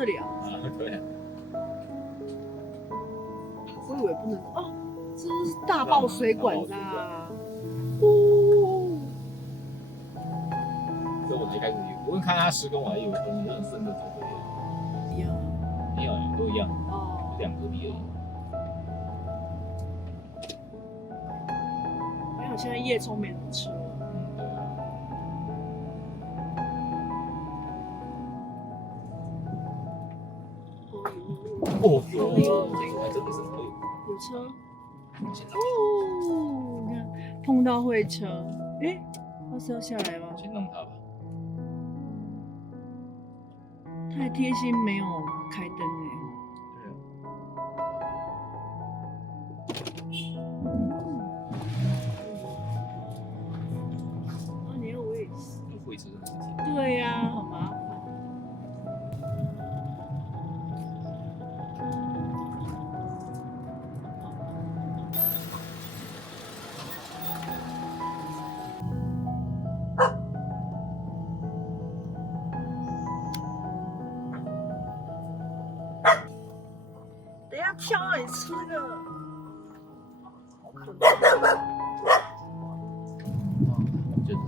这里啊？对啊。我以为不能哦，这是大爆水管啦！哦，所以我才开始我看他施工，我还以为跟人生的走的一样，没有，都一样，哦，就2格比而已。还好现在夜冲没什么车。对啊。哦哟，这个还真的是会有车。先哦，你看碰到会车，哎，他是要下来吗？弄它吧。太贴心，没有开灯哎。哦，你要我也是。会车的事情。对呀，好麻烦。等一下跳到你吃那个，好可怕。就是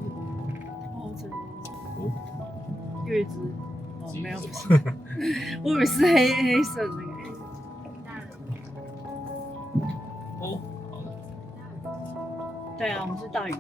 哦，真的。哦，月子。哦，没有，不是。我以为是黑色的那个。哦，好的。对啊，我们是大鱼。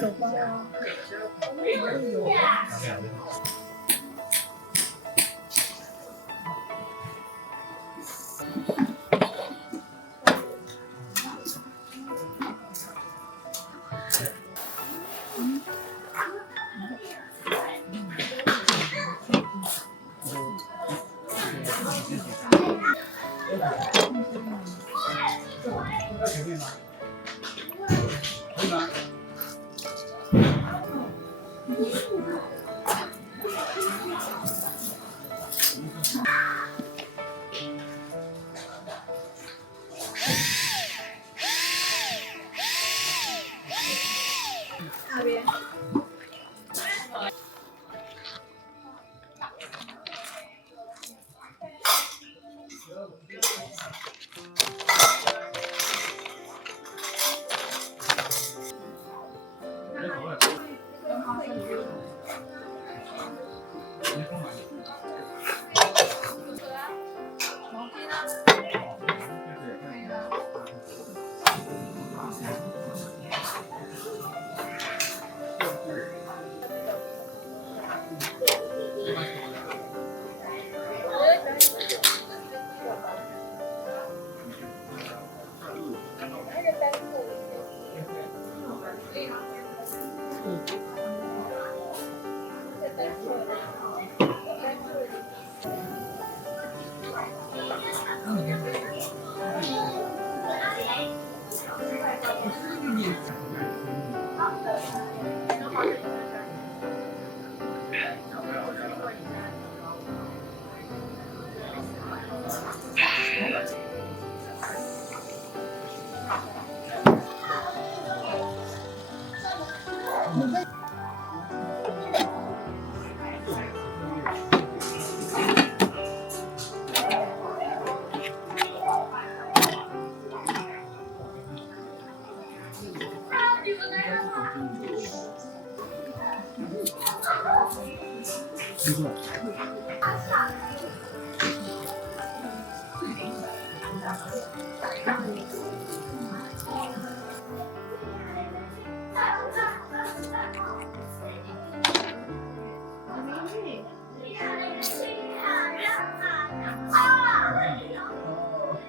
走吧。那边。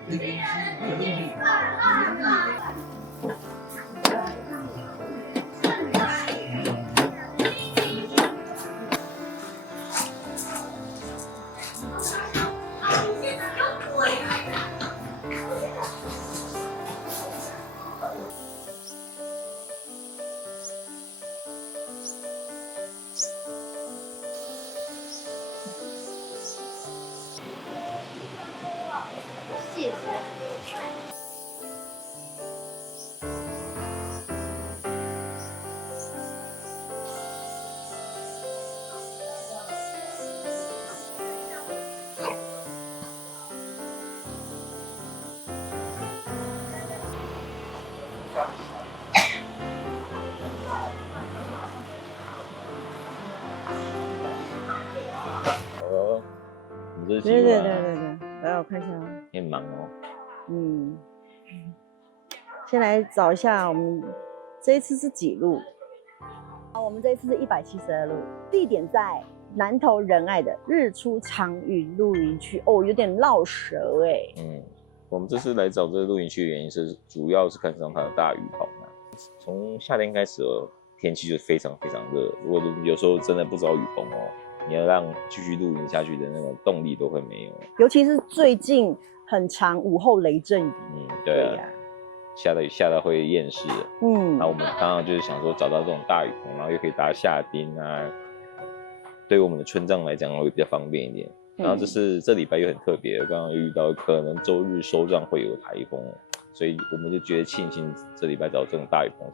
谢谢。哦，你这是几对对碗啊？对对对，来我看一下啊。你很忙哦。嗯，先来找一下我们这一次是几路？好，我们这一次是172路，地点在南投仁爱的日出长云露营区。哦，有点绕舌哎。我们这次来找这个露营区的原因是，主要是看上它的大雨棚啊。从夏天开始哦，天气就非常非常热。如果有时候真的不找雨棚哦，你要让继续露营下去的那种动力都会没有。尤其是最近很长午后雷阵雨。对啊，下的雨下到会厌世的。然后我们刚刚就是想说找到这种大雨棚，然后又可以搭夏丁啊，对于我们的村障来讲会比较方便一点。然后这礼拜又很特别，刚刚又遇到可能周日收账会有台风，所以我们就觉得庆幸这礼拜找这种大雨棚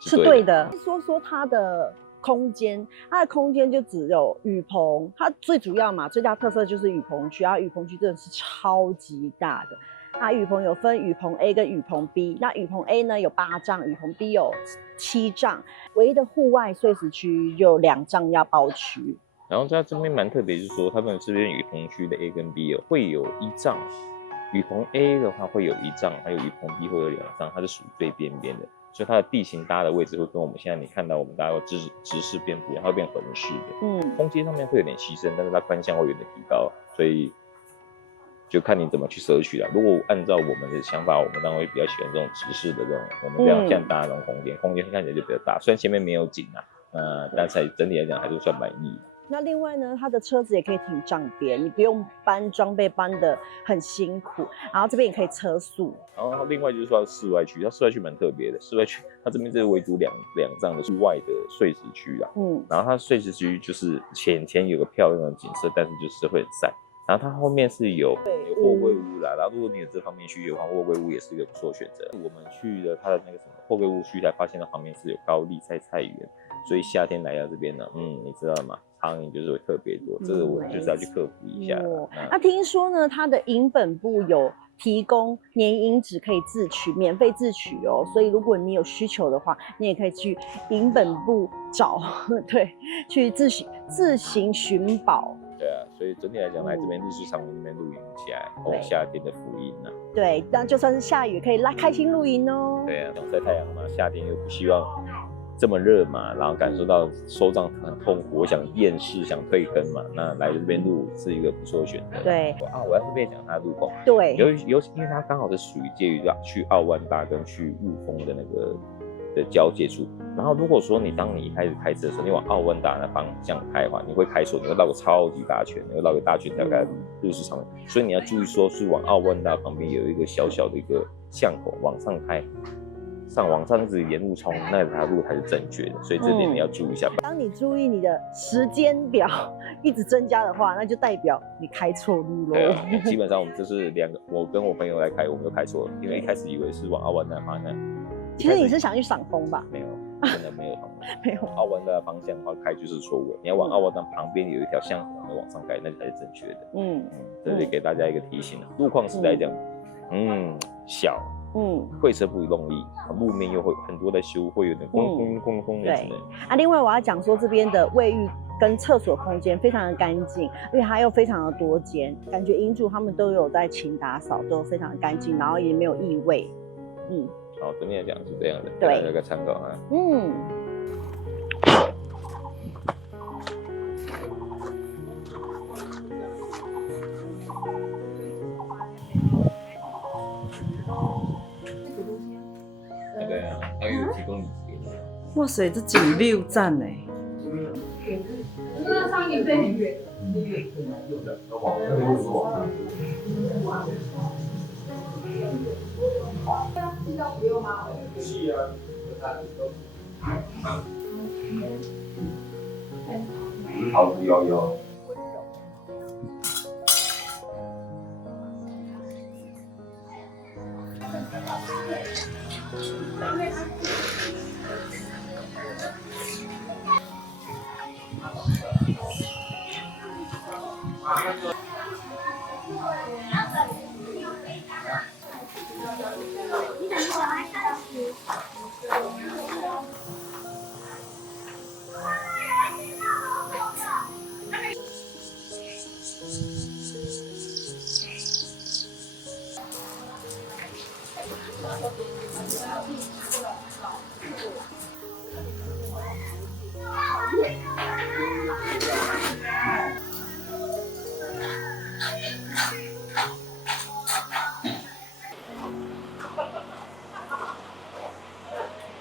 是对的。说它的空间，它的空间就只有雨棚，它最主要嘛，最大特色就是雨棚区，然后雨棚区真的是超级大的。那雨棚有分雨棚 A 跟雨棚 B， 那雨棚 A 呢有8帐，雨棚 B 有7帐，唯一的户外碎石区就有2帐要包区。然后它这边蛮特别，就是说他们这边雨棚区的 A 跟 B 会有1帐，雨棚 A 的话会有1帐，还有雨棚 B 会有2帐，它是属于最边边的，所以它的地形搭的位置会跟我们现在你看到我们大概直视边不一样，它会变横式的。空间上面会有点牺牲，但是它宽向会有点提高，所以就看你怎么去摄取了。如果按照我们的想法，我们当然会比较喜欢这种直视的这种，我们这样搭的那种空间看起来就比较大，虽然前面没有景啊，但是整体来讲还是算满意。那另外呢，它的车子也可以停帐边，你不用搬装备搬得很辛苦，然后这边也可以车速。然后另外就是说室外区，它室外区蛮特别的，室外区它这边是唯独两帐的户外的碎石区啦。然后它碎石区就是前有个漂亮的景色，但是就是会很晒。然后它后面是有货柜屋啦，然后如果你有这方面需求的话，货柜屋也是一个不错选择。我们去了它的那个什么货柜屋区，才发现它旁边是有高丽菜菜园，所以夏天来到这边呢，你知道吗？苍蝇就是会特别多，这个我就是要去克服一下。那听说呢，它的营本部有提供粘营纸可以自取，免费自取哦。所以如果你有需求的话，你也可以去营本部找，对，去自行寻宝。对啊，所以整体来讲，来这边日式长云那边露营起来，夏天的福音啊。对，但就算是下雨，可以开心露营哦。对啊，想晒太阳嘛，夏天又不希望这么热嘛，然后感受到收账很痛苦，我想厌世，想退坑嘛，那来这边录是一个不错的选择。对啊，我要特别讲它的路况，对，尤其因为它刚好是属于介于去奥万大跟去雾峰的那个的交界处。然后如果说当你开始开车的时候，你往奥万大那方向开的话，你会开错，你会绕个超级大圈，你会绕个大圈才开日式长云，所以你要注意说是往奥万大旁边有一个小小的一个巷口往上开。往上一直沿路冲，那条路才是正确的，所以这点你要注意一下。当你注意你的时间表一直增加的话，那就代表你开错路喽。对啊，基本上我们就是我跟我朋友来开，我们都开错了，因为一开始以为是往奥万大方向。其实你是想去赏枫吧？没有，真的没有。没有。奥万大方向的话开就是错误，你要往奥万大旁边有一条巷口往上开，那才是正确的。这里给大家一个提醒，路况是来讲，小。会车不容易，路面又会很多在修，会有点空的。对啊，另外我要讲说这边的卫浴跟厕所空间非常的干净，而且它又非常的多间，感觉营主他们都有在勤打扫，都非常的干净，然后也没有异味。好，整体来讲是这样的，给大家一个参考啊。公里之间。哇塞，这景 view 赞哎！那上面飞很远。气到不用吗？是啊。好111。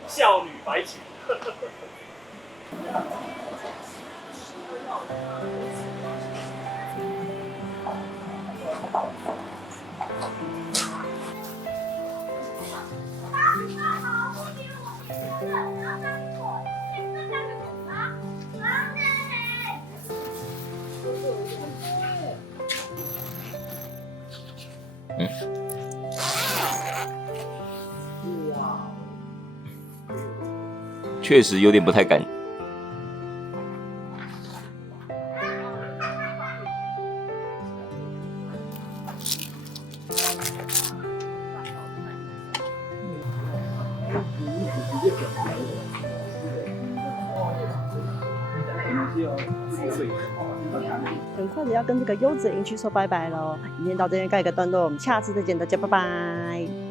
少女白裙。确实有点不太敢。很快的要跟这个优质的营区说拜拜喽，今天到这边告一个段落，我们下次再见，大家拜拜。